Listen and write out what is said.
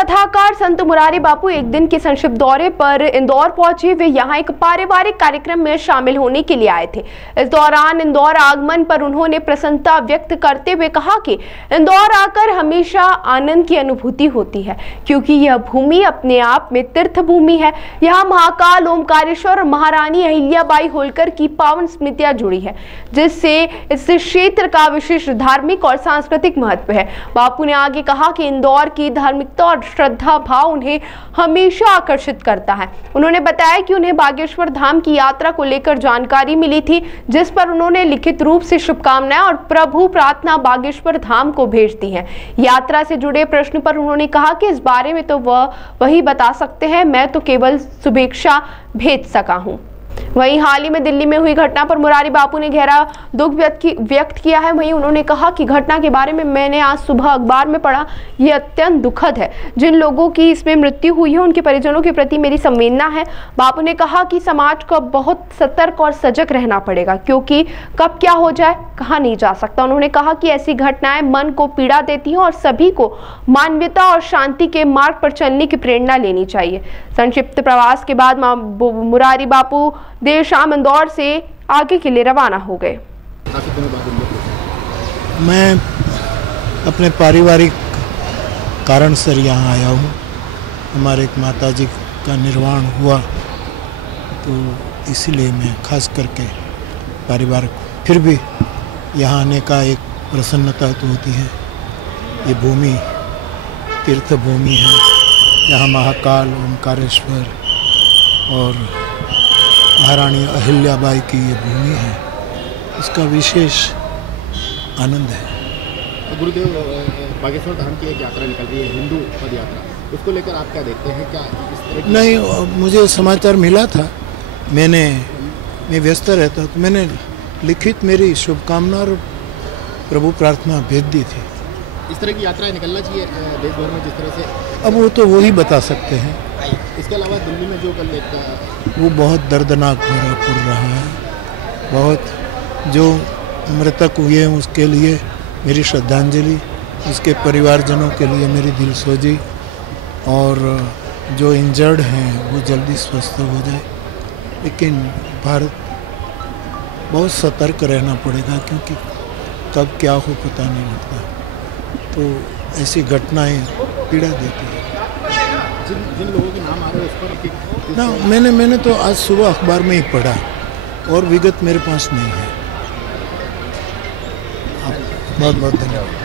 कथाकार संत मुरारी बापू एक दिन के संक्षिप्त दौरे पर इंदौर पहुंचे। वे यहां एक पारिवारिक कार्यक्रम में शामिल होने के लिए आए थे। इस दौरान इंदौर आगमन पर उन्होंने प्रसन्नता व्यक्त करते हुए कहा कि इंदौर आकर हमेशा आनंद की अनुभूति होती है, क्योंकि यह भूमि अपने आप में तीर्थ भूमि है। यहाँ महाकाल, ओमकारेश्वर और महारानी अहिल्याबाई होलकर की पावन स्मृतियां जुड़ी है, जिससे इस क्षेत्र का विशेष धार्मिक और सांस्कृतिक महत्व है। बापू ने आगे कहा कि इंदौर की धार्मिकता और श्रद्धा भाव उन्हें हमेशा आकर्षित करता है। उन्होंने बताया कि उन्हें बागेश्वर धाम की यात्रा को लेकर जानकारी मिली थी, जिस पर उन्होंने लिखित रूप से शुभकामनाएं और प्रभु प्रार्थना बागेश्वर धाम को भेज दी है। यात्रा से जुड़े प्रश्न पर उन्होंने कहा कि इस बारे में तो वही बता सकते हैं, मैं तो केवल शुभेच्छा भेज सका हूं। वहीं हाल ही में दिल्ली में हुई घटना पर मुरारी बापू ने गहरा दुख व्यक्त किया है। वहीं उन्होंने कहा कि घटना के बारे में मैंने आज सुबह अखबार में पढ़ा, यह अत्यंत दुखद है। जिन लोगों की इसमें मृत्यु हुई है उनके परिजनों के प्रति मेरी संवेदना है। बापू ने कहा कि समाज को बहुत सतर्क और सजग रहना पड़ेगा, क्योंकि कब क्या हो जाए कहा नहीं जा सकता। उन्होंने कहा कि ऐसी घटनाएं मन को पीड़ा देती हैं और सभी को मानवता और शांति के मार्ग पर चलने की प्रेरणा लेनी चाहिए। संक्षिप्त प्रवास के बाद मुरारी बापू देर शाम इंदौर से आगे के लिए रवाना हो गए। मैं अपने पारिवारिक कारण से यहाँ आया हूँ। हमारे एक माताजी का निर्वाण हुआ, तो इसीलिए मैं खास करके पारिवारिक, फिर भी यहाँ आने का एक प्रसन्नता तो होती है। ये भूमि तीर्थ भूमि है, यहाँ महाकाल, ओमकारेश्वर और महारानी अहिल्याबाई की ये भूमि है, इसका विशेष आनंद है। गुरुदेव, बागेश्वर धाम की एक यात्रा निकल रही है, हिंदू पद यात्रा, उसको लेकर आप क्या देखते हैं? क्या इस तरह की... नहीं, मुझे समाचार मिला था, मैं व्यस्त रहता तो मैंने लिखित मेरी शुभकामना और प्रभु प्रार्थना भेज दी थी। इस तरह की यात्राएं निकलना चाहिए देश भर में जिस तरह से। अब वो तो वही बता सकते हैं। इसके अलावा दिल्ली में जो कल देखता वो बहुत दर्दनाक भरापुर रहा है। बहुत जो मृतक हुए हैं उसके लिए मेरी श्रद्धांजलि, उसके परिवारजनों के लिए मेरी दिलसोजी, और जो इंजर्ड हैं वो जल्दी स्वस्थ हो जाए। लेकिन भारत बहुत सतर्क रहना पड़ेगा, क्योंकि कब क्या हो पता नहीं लगता। तो ऐसी घटनाएं पीड़ा देती है। जिन लोगों के नाम आ रहे हैं उस पर ना, मैंने तो आज सुबह अखबार में ही पढ़ा, और विगत मेरे पास नहीं है। बहुत बहुत धन्यवाद।